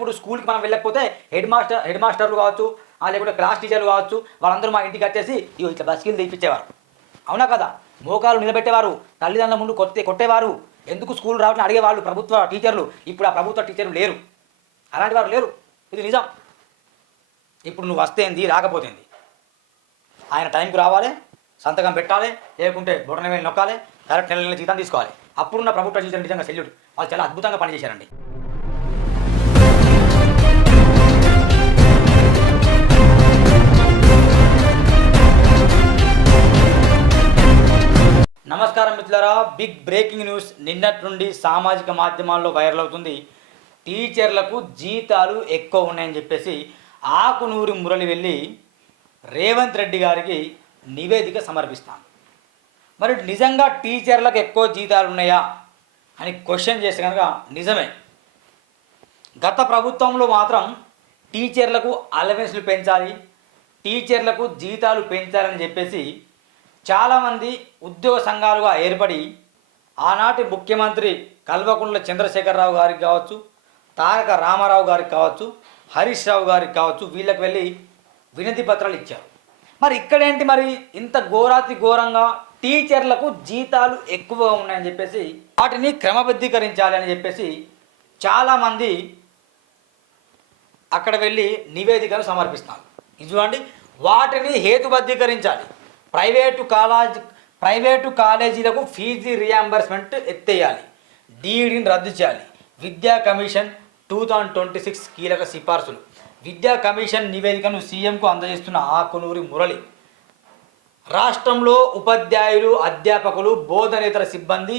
వెళ్ళినప్పుడు స్కూల్కి మనం వెళ్ళకపోతే హెడ్ మాస్టర్లు కావచ్చు, లేకుంటే క్లాస్ టీచర్లు కావచ్చు, వాళ్ళందరూ మా ఇంటికి వచ్చేసి ఇట్లా బస్కిలు తీపిచ్చేవారు. అవునా కదా? మోకాలు నిలబెట్టేవారు, తల్లిదండ్రుల ముందు కొట్టేవారు. ఎందుకు స్కూల్ రావట్లని అడిగేవాళ్ళు ప్రభుత్వ టీచర్లు. ఇప్పుడు ఆ ప్రభుత్వ టీచర్లు లేరు, అలాంటి వారు లేరు. ఇది నిజం. ఇప్పుడు నువ్వు వస్తేంది రాకపోతేంది, ఆయన టైంకి రావాలి, సంతకం పెట్టాలి, లేకుంటే బొటన వేలు నొక్కాలి, కరెక్ట్ నెల జీతం తీసుకోవాలి. అప్పుడున్న ప్రభుత్వ టీచర్ నిజంగా సెల్యూట్. వాళ్ళు చాలా అద్భుతంగా పనిచేశారండి. నమస్కారం మిత్రులారా, బిగ్ బ్రేకింగ్ న్యూస్ నిన్నటి నుండి సామాజిక మాధ్యమాల్లో వైరల్ అవుతుంది. టీచర్లకు జీతాలు ఎక్కువ ఉన్నాయని చెప్పేసి ఆకునూరి మురళి వెళ్ళి రేవంత్ రెడ్డి గారికి నివేదిక సమర్పిస్తాను. మరి నిజంగా టీచర్లకు ఎక్కువ జీతాలు ఉన్నాయా అని క్వశ్చన్ చేస్తే కనుక నిజమే. గత ప్రభుత్వంలో మాత్రం టీచర్లకు అలవెన్స్లు పెంచాలి, టీచర్లకు జీతాలు పెంచాలని చెప్పేసి చాలామంది ఉద్యోగ సంఘాలుగా ఏర్పడి ఆనాటి ముఖ్యమంత్రి కల్వకుంట్ల చంద్రశేఖరరావు గారికి కావచ్చు, తారక రామారావు గారికి కావచ్చు, హరీష్ రావు గారికి కావచ్చు, వీళ్ళకి వెళ్ళి వినతి పత్రాలు ఇచ్చారు. మరి ఇక్కడేంటి, మరి ఇంత ఘోరాతి ఘోరంగా టీచర్లకు జీతాలు ఎక్కువగా ఉన్నాయని చెప్పేసి వాటిని క్రమబద్ధీకరించాలి అని చెప్పేసి చాలామంది అక్కడ వెళ్ళి నివేదికను సమర్పిస్తారు. ఇది చూడండి, వాటిని హేతుబద్ధీకరించాలి. ప్రైవేటు కాలేజీలకు ఫీజు రియంబర్స్మెంట్ ఎత్తేయాలి, డీఈడీని రద్దు చేయాలి. విద్యా కమిషన్ 2026 కీలక సిఫార్సులు. విద్యా కమిషన్ నివేదికను సీఎంకు అందజేస్తున్న ఆకునూరి మురళి. రాష్ట్రంలో ఉపాధ్యాయులు, అధ్యాపకులు, బోధనేతర సిబ్బంది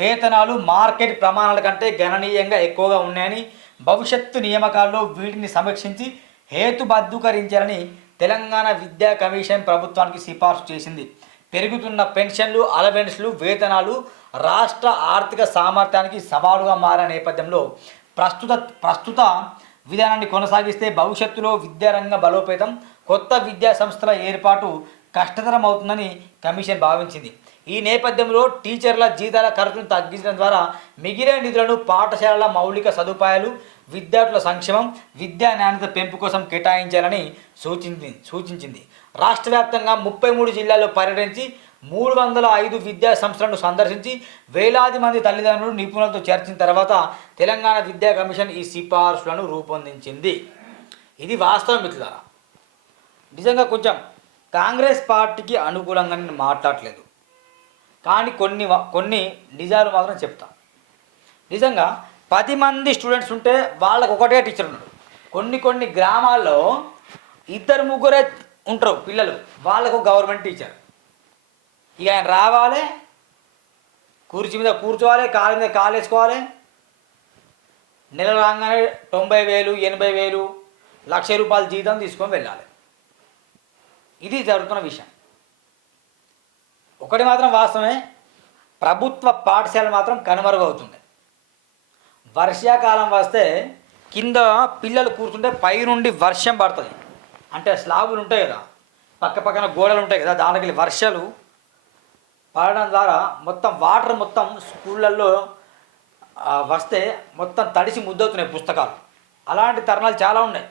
వేతనాలు మార్కెట్ ప్రమాణాల కంటే గణనీయంగా ఎక్కువగా ఉన్నాయని, భవిష్యత్తు నియామకాల్లో వీటిని సమీక్షించి హేతుబద్ధీకరించాలని తెలంగాణ విద్యా కమిషన్ ప్రభుత్వానికి సిఫార్సు చేసింది. పెరుగుతున్న పెన్షన్లు, అలవెన్స్లు, వేతనాలు రాష్ట్ర ఆర్థిక సామర్థ్యానికి సవాలుగా మారిన నేపథ్యంలో ప్రస్తుత విధానాన్ని కొనసాగిస్తే భవిష్యత్తులో విద్యారంగ బలోపేతం, కొత్త విద్యా సంస్థల ఏర్పాటు కష్టతరం అవుతుందని కమిషన్ భావించింది. ఈ నేపథ్యంలో టీచర్ల జీతాల ఖర్చును తగ్గించడం ద్వారా మిగిలిన నిధులను పాఠశాలల మౌలిక సదుపాయాలు, విద్యార్థుల సంక్షేమం, విద్యా నాణ్యత పెంపు కోసం కేటాయించాలని సూచించింది. రాష్ట్ర వ్యాప్తంగా 33 జిల్లాల్లో పర్యటించి 305 విద్యా సంస్థలను సందర్శించి వేలాది మంది తల్లిదండ్రులు, నిపుణులతో చర్చించిన తర్వాత తెలంగాణ విద్యా కమిషన్ ఈ సిఫార్సులను రూపొందించింది. ఇది వాస్తవం మిత్రులారా. నిజంగా కొంచెం కాంగ్రెస్ పార్టీకి అనుకూలంగా నేను మాట్లాడలేదు, కానీ కొన్ని నిజాలు మాత్రం చెప్తా. నిజంగా 10 మంది స్టూడెంట్స్ ఉంటే వాళ్ళకు ఒకటే టీచర్ ఉన్నాడు. కొన్ని గ్రామాల్లో 2-3 ఉంటారు పిల్లలు, వాళ్ళకు గవర్నమెంట్ టీచర్. ఇక ఆయన రావాలి, కుర్చీ మీద కూర్చోవాలి, కాలు మీద కాలు వేసుకోవాలి, నెల రాగానే 90,000, 80,000, ₹1,00,000 జీతం తీసుకొని వెళ్ళాలి. ఇది జరుగుతున్న విషయం. ఒకటి మాత్రం వాస్తవమే, ప్రభుత్వ పాఠశాల మాత్రం కనుమరుగవుతుంది. వర్షాకాలం వస్తే కింద పిల్లలు కూర్చుంటే పై నుండి వర్షం పడుతుంది. అంటే స్లాబులు ఉంటాయి కదా, పక్కన గోడలు ఉంటాయి కదా, దానికి వర్షాలు పడడం ద్వారా మొత్తం వాటర్ మొత్తం స్కూళ్ళల్లో వస్తే మొత్తం తడిసి ముద్దవుతున్నాయి పుస్తకాలు. అలాంటి తరుణాలు చాలా ఉన్నాయి.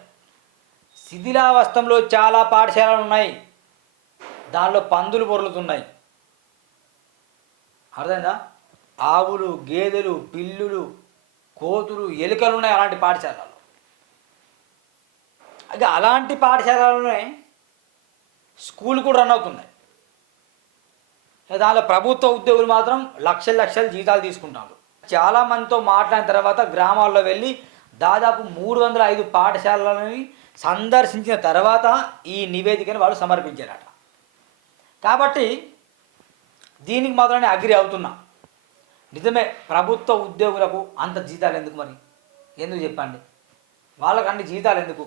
శిథిలావస్థంలో చాలా పాఠశాలలు ఉన్నాయి, దానిలో పందులు పొర్లుతున్నాయి. అర్థమైందా? ఆవులు, గేదెలు, పిల్లులు, కోతులు, ఎలుకలు ఉన్నాయి అలాంటి పాఠశాలలో. అయితే అలాంటి పాఠశాలలోనే స్కూల్ కూడా రన్ అవుతున్నాయి. దానిలో ప్రభుత్వ ఉద్యోగులు మాత్రం లక్షల జీతాలు తీసుకుంటారు. చాలామందితో మాట్లాడిన తర్వాత గ్రామాల్లో వెళ్ళి దాదాపు 305 పాఠశాలని సందర్శించిన తర్వాత ఈ నివేదికను వాళ్ళు సమర్పించారట. కాబట్టి దీనికి మాత్రమే అగ్రి అవుతున్నా. నిజమే, ప్రభుత్వ ఉద్యోగులకు అంత జీతాలు ఎందుకు? మరి ఎందుకు చెప్పండి? వాళ్ళకు అన్ని జీతాలు ఎందుకు?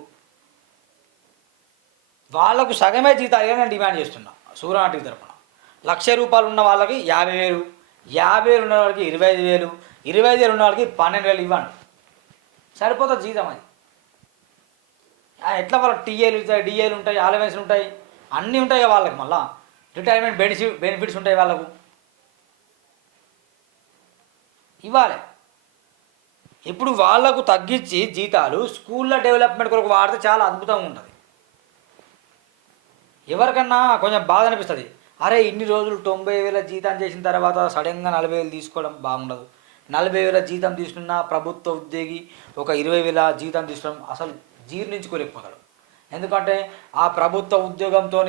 వాళ్ళకు సగమే జీతాలు నేను డిమాండ్ చేస్తున్నా. సూర్యనాటి తరపున ₹1,00,000 ఉన్న వాళ్ళకి 50,000, 50,000 ఉన్న వాళ్ళకి 25,000, 25,000 ఉన్న వాళ్ళకి 12,000 ఇవ్వండి, సరిపోతుంది జీతం. అది ఎట్లా వాళ్ళకి టీఏలు ఉంటాయి, డిఏలు ఉంటాయి, అలవెన్స్లు ఉంటాయి, అన్నీ ఉంటాయి వాళ్ళకి. మళ్ళీ రిటైర్మెంట్ బెనిఫిట్స్ ఉంటాయి వాళ్ళకు, ఇవ్వాలి. ఇప్పుడు వాళ్లకు తగ్గించి జీతాలు స్కూళ్ళ డెవలప్మెంట్ కొరకు వాడితే చాలా అద్భుతంగా ఉంటుంది. ఎవరికన్నా కొంచెం బాధ అనిపిస్తుంది, అరే ఇన్ని రోజులు 90,000 జీతం చేసిన తర్వాత సడన్గా 40,000 తీసుకోవడం బాగుండదు. 40,000 జీతం తీసుకున్న ప్రభుత్వ ఉద్యోగి ఒక 20,000 జీతం తీసుకోవడం అసలు జీర్ణించుకోలేకపోతాడు. ఎందుకంటే ఆ ప్రభుత్వ ఉద్యోగంతో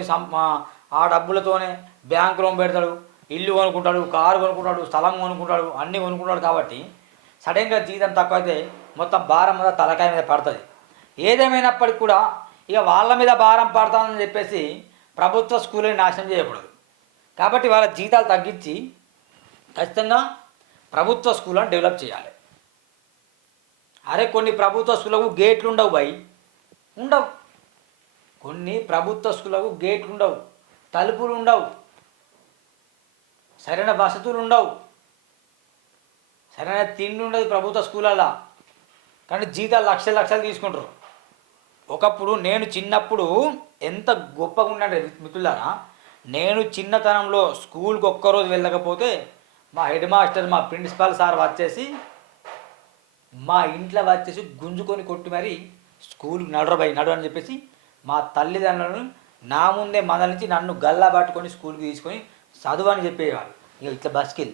ఆ డబ్బులతోనే బ్యాంక్ లోన్ పెడతాడు, ఇల్లు కొనుక్కుంటాడు, కారు కొనుక్కుంటాడు, స్థలం కొనుక్కుంటాడు, అన్నీ కొనుక్కుంటాడు. కాబట్టి సడన్గా జీతం తక్కువ అయితే మొత్తం భారం మీద తలకాయ మీద పడుతుంది. ఏదేమైనప్పటికీ కూడా ఇక వాళ్ళ మీద భారం పడతామని చెప్పేసి ప్రభుత్వ స్కూల్ని నాశనం చేయకూడదు. కాబట్టి వాళ్ళ జీతాలు తగ్గించి ఖచ్చితంగా ప్రభుత్వ స్కూళ్ళని డెవలప్ చేయాలి. అరే కొన్ని ప్రభుత్వ స్కూళ్ళకు గేట్లు ఉండవు ఉండవు. కొన్ని ప్రభుత్వ స్కూళ్ళకు గేట్లు ఉండవు, తలుపులు ఉండవు, సరైన వసతులు ఉండవు, సరైన తిండి ఉండదు ప్రభుత్వ స్కూళ్ళల్లో. కానీ జీతాలు లక్షలు లక్షలు తీసుకుంటారు. ఒకప్పుడు నేను చిన్నప్పుడు ఎంత గొప్పగా ఉన్నాడే మిత్రులారా, నేను చిన్నతనంలో స్కూల్కి ఒక్కరోజు వెళ్ళకపోతే మా హెడ్ మాస్టర్ మా ప్రిన్సిపాల్ సార్ వచ్చేసి మా ఇంట్లో వచ్చేసి గుంజుకొని కొట్టి మరి స్కూల్కి నడు అని చెప్పేసి మా తల్లిదండ్రులను నా ముందే మందలించి నన్ను గల్లా పట్టుకొని స్కూల్కి తీసుకొని చదువు అని చెప్పేవాళ్ళు. ఇట్లా బస్కిల్,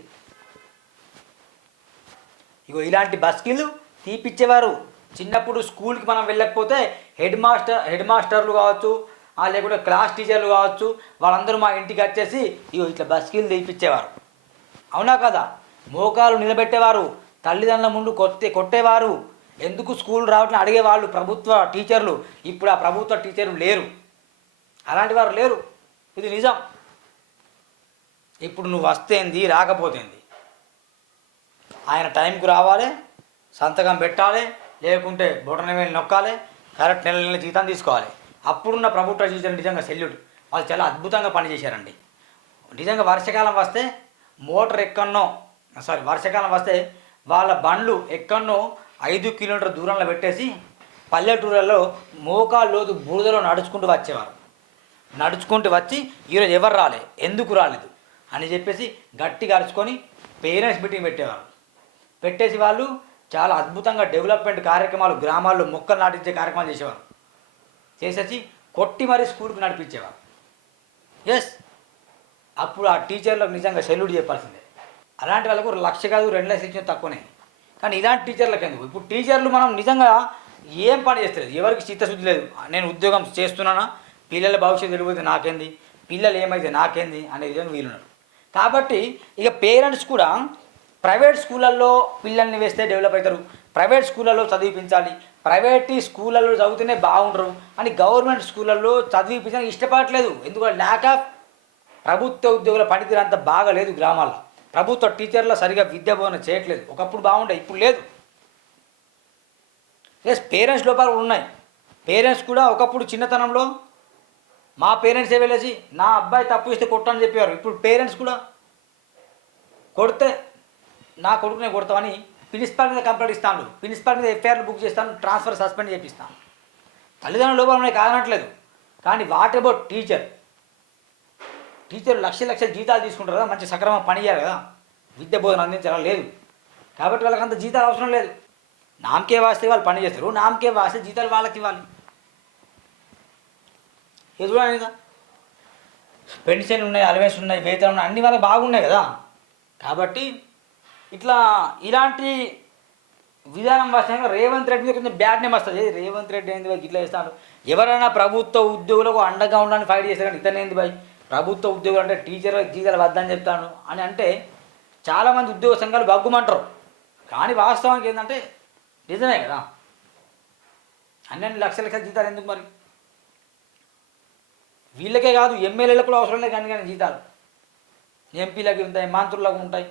ఇలాంటి బస్కిల్ తీపిచ్చేవారు. చిన్నప్పుడు స్కూల్కి మనం వెళ్ళకపోతే హెడ్ మాస్టర్లు కావచ్చు, లేకుంటే క్లాస్ టీచర్లు కావచ్చు, వాళ్ళందరూ మా ఇంటికి వచ్చేసి ఇట్లా బస్కిల్ తీపిచ్చేవారు. అవునా కదా? మోకాలు నిలబెట్టేవారు, తల్లిదండ్రుల ముందు కొట్టేవారు. ఎందుకు స్కూల్ రావట్లని అడిగేవాళ్ళు ప్రభుత్వ టీచర్లు. ఇప్పుడు ఆ ప్రభుత్వ టీచర్లు లేరు, అలాంటి వారు లేరు. ఇది నిజం. ఇప్పుడు నువ్వు వస్తేంది రాకపోతేంది, ఆయన టైంకు రావాలి, సంతకం పెట్టాలి, లేకుంటే బొటన వేలు నొక్కాలి, కరెక్ట్ నెల జీతం తీసుకోవాలి. అప్పుడున్న ప్రభుత్వ టీచర్లు నిజంగా సెల్యూట్. వాళ్ళు చాలా అద్భుతంగా పనిచేశారండి. నిజంగా వర్షాకాలం వస్తే వర్షాకాలం వస్తే వాళ్ళ బండ్లు ఎక్కడనో 5 కిలోమీటర్ దూరంలో పెట్టేసి పల్లెటూళ్ళలో మోకాలు లోతు బూడిదలో నడుచుకుంటూ వచ్చేవారు. నడుచుకుంటూ వచ్చి ఈరోజు ఎవరు రాలే, ఎందుకు రాలేదు అని చెప్పేసి గట్టిగా అరుచుకొని పేరెంట్స్ మీటింగ్ పెట్టేవారు. పెట్టేసి వాళ్ళు చాలా అద్భుతంగా డెవలప్మెంట్ కార్యక్రమాలు, గ్రామాల్లో మొక్కలు నాటించే కార్యక్రమాలు చేసేవారు. చేసేసి కొట్టి మరీ స్కూల్కి నడిపించేవారు. ఎస్, అప్పుడు ఆ టీచర్లకు నిజంగా సెల్యూట్ చెప్పాల్సిందే. అలాంటి వాళ్ళకు 1,00,000 కాదు 2,00,000 ఇచ్చిన తక్కువనే. కానీ ఇలాంటి టీచర్లకు ఎందుకు? ఇప్పుడు టీచర్లు మనం నిజంగా ఏం పని చేస్తలేదు, ఎవరికి చిత్తశుద్ధి లేదు. నేను ఉద్యోగం చేస్తున్నానా, పిల్లల భవిష్యత్తు తెలిపోతే నాకేంది, పిల్లలు ఏమైతే నాకేంది అనే విధంగా వీలున్నారు. కాబట్టి ఇక పేరెంట్స్ కూడా ప్రైవేట్ స్కూళ్ళల్లో పిల్లల్ని వేస్తే డెవలప్ అవుతారు, ప్రైవేట్ స్కూళ్ళల్లో చదివించాలి, ప్రైవేట్ స్కూళ్ళల్లో చదివితేనే బాగుండరు అని గవర్నమెంట్ స్కూళ్ళల్లో చదివించడానికి ఇష్టపడట్లేదు. ఎందుకంటే ల్యాక్ ఆఫ్ ప్రభుత్వ ఉద్యోగుల పనితీరు అంత బాగాలేదు. గ్రామాల్లో ప్రభుత్వ టీచర్ల సరిగా విద్యా బోధన చేయట్లేదు. ఒకప్పుడు బాగుండే, ఇప్పుడు లేదు. ఎస్, పేరెంట్స్ లోపాలు ఉన్నాయి. పేరెంట్స్ కూడా ఒకప్పుడు చిన్నతనంలో మా పేరెంట్సే వెళ్ళేసి నా అబ్బాయి తప్పు ఇస్తే కొట్టని చెప్పేవారు. ఇప్పుడు పేరెంట్స్ కూడా కొడితే నా కొడుకునే కొడతామని ప్రిన్సిపాల్ మీద కంప్లైంట్ ఇస్తాను, ప్రిన్సిపాల్ మీద ఎఫ్ఐఆర్లు బుక్ చేస్తాను, ట్రాన్స్ఫర్ సస్పెండ్ చేపిస్తాను. తల్లిదండ్రుల లోపాలు ఉన్నాయి కాదనట్లేదు. కానీ వాట్ అబౌట్ టీచర్లు లక్షల జీతాలు తీసుకుంటారు కదా, మంచి సక్రమంగా పని చేయాలి కదా, విద్య బోధన అందించాలి లేదు. కాబట్టి వాళ్ళకి అంత జీతాలు అవసరం లేదు. నామకే వాస్తే వాళ్ళు పని చేస్తారు, నామకే వాస్తే జీతాలు వాళ్ళకి ఇవ్వాలి. ఇది కూడా కదా, పెన్షన్ ఉన్నాయి, అలవెన్స్ ఉన్నాయి, వేతనం ఉన్నాయి, అన్ని వాళ్ళకి బాగున్నాయి కదా. కాబట్టి ఇలాంటి విధానం వస్తే రేవంత్ రెడ్డి మీద కొంచెం బ్యాడ్ నేమ్ వస్తుంది. రేవంత్ రెడ్డి ఏంది బాయ్ ఇట్లా చేస్తాడు, ఎవరైనా ప్రభుత్వ ఉద్యోగులకు అండగా ఉండడానికి ఫైట్ చేస్తారు. కానీ ఇతను ఏంది బాయ్ ప్రభుత్వ ఉద్యోగులు అంటే టీచర్లకు జీతాలు వద్దని చెప్తాను అని అంటే చాలామంది ఉద్యోగ సంఘాలు బగ్గుమంటారు. కానీ వాస్తవానికి ఏంటంటే నిజమే కదా, అన్ని లక్షల జీతాలు ఎందుకు మరి? వీళ్ళకే కాదు ఎమ్మెల్యేలకు కూడా అవసరం లేదు కానీ జీతాలు, ఎంపీలకు ఉంటాయి, మంత్రులకు ఉంటాయి,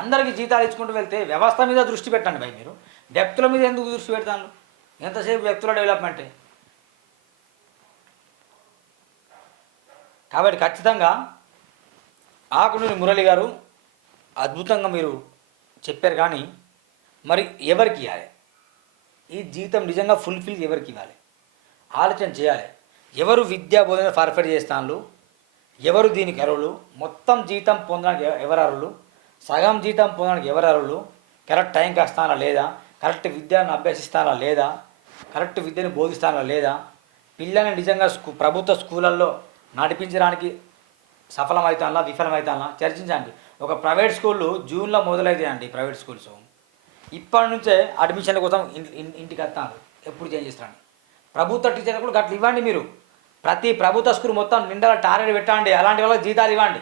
అందరికీ జీతాలు ఇచ్చుకుంటూ వెళ్తే వ్యవస్థ మీద దృష్టి పెట్టండి భయ్. మీరు వ్యక్తుల మీద ఎందుకు దృష్టి పెడతాను? ఎంతసేపు వ్యక్తుల డెవలప్మెంటే. కాబట్టి ఖచ్చితంగా ఆకునూరి మురళి గారు అద్భుతంగా మీరు చెప్పారు. కానీ మరి ఎవరికి ఇవ్వాలి ఈ జీతం? నిజంగా ఫుల్ఫిల్ ఎవరికి ఇవ్వాలి? ఆలోచన చేయాలి. ఎవరు విద్యా బోధన పర్ఫెక్ట్ చేస్తాను, ఎవరు దీనికి అర్హులు, మొత్తం జీతం పొందడానికి ఎవరు అర్హులు, సగం జీతం పొందడానికి ఎవరు అర్హులు, కరెక్ట్ టైంకి వస్తానా లేదా, కరెక్ట్ విద్యను అభ్యసిస్తారా లేదా, కరెక్ట్ విద్యను బోధిస్తారా లేదా, పిల్లల్ని నిజంగా ప్రభుత్వ స్కూళ్ళల్లో నడిపించడానికి సఫలమవుతానా విఫలమవుతానా చర్చించండి. ఒక ప్రైవేట్ స్కూళ్ళు జూన్లో మొదలవుతాయండి. ప్రైవేట్ స్కూల్స్ ఇప్పటి నుంచే అడ్మిషన్ల కోసం ఇంటికి వస్తాను ఎప్పుడు చేంజ్ చేస్తాను. ప్రభుత్వ టీచర్లు కూడా గట్ల ఇవ్వండి. మీరు ప్రతి ప్రభుత్వ స్కూల్ మొత్తం నిండా టార్గెట్ పెట్టండి. అలాంటి వాళ్ళకి జీతాలు ఇవ్వండి.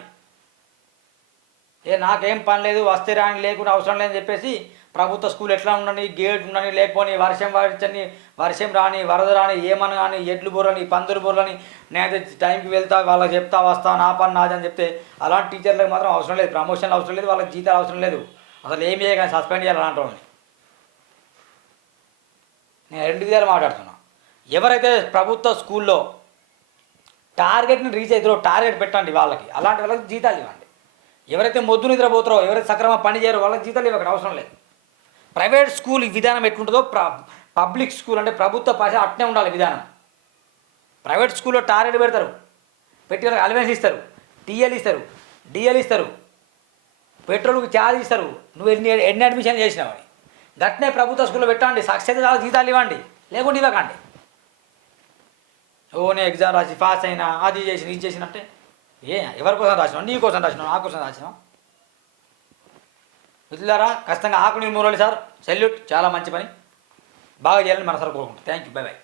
నాకేం పని లేదు, వస్తే రాని లేకుండా అవసరం లేదని చెప్పేసి ప్రభుత్వ స్కూల్ ఎట్లా ఉండని, గేట్ ఉండని, లేకపోని వర్షం రాని, వరద రాని, ఏమని కానీ, ఎడ్లు బోర్లని, పందులు బోర్లని, నేనైతే టైంకి వెళ్తా, వాళ్ళకి చెప్తా, వస్తా, నా పని నాది అని చెప్తే అలాంటి టీచర్లకు మాత్రం అవసరం లేదు. ప్రమోషన్లు అవసరం లేదు, వాళ్ళకి జీతాలు అవసరం లేదు. అసలు ఏమి కానీ సస్పెండ్ చేయాలి అలాంటి వాళ్ళని. నేను 2 విధాలు మాట్లాడుతున్నా. ఎవరైతే ప్రభుత్వ స్కూల్లో టార్గెట్ని రీచ్ అవుతారో టార్గెట్ పెట్టండి వాళ్ళకి. అలాంటి వాళ్ళకి జీతాలు ఇవ్వండి. ఎవరైతే మొద్దు నిద్రపోతారో, ఎవరైతే సక్రమంగా పని చేయరో వాళ్ళకి జీతాలు ఇవ్వక అవసరం లేదు. ప్రైవేట్ స్కూల్ విధానం ఎట్లుంటుందో పబ్లిక్ స్కూల్ అంటే ప్రభుత్వ పాఠశాల అట్నే ఉండాలి విధానం. ప్రైవేట్ స్కూల్లో టార్గెట్ పెడతారు, పెట్టి వాళ్ళకి అలవెన్స్ ఇస్తారు, టీఎల్ ఇస్తారు, డిఎల్ ఇస్తారు, పెట్రోల్కి ఛార్జ్ ఇస్తారు, నువ్వు ఎన్ని అడ్మిషన్ చేసినావని. గట్నే ప్రభుత్వ స్కూల్లో పెట్టండి, సక్సెస్ కావాలి జీతాలు ఇవ్వండి, లేకుంటే ఇవ్వకండి. నేను ఎగ్జామ్ రాసి పాస్ అయినా, అది చేసిన ఇది చేసినట్టే. ఎవరి కోసం రాసినావు? నీ కోసం రాసినావు, నా కోసం రాసినావు? మిత్రులారా, ఖచ్చితంగా ఆకు నిర్మూలన సార్ సెల్యూట్, చాలా మంచి పని, బాగా చేయాలని మనసారి కోరుకుంటాం. Thank you, by by.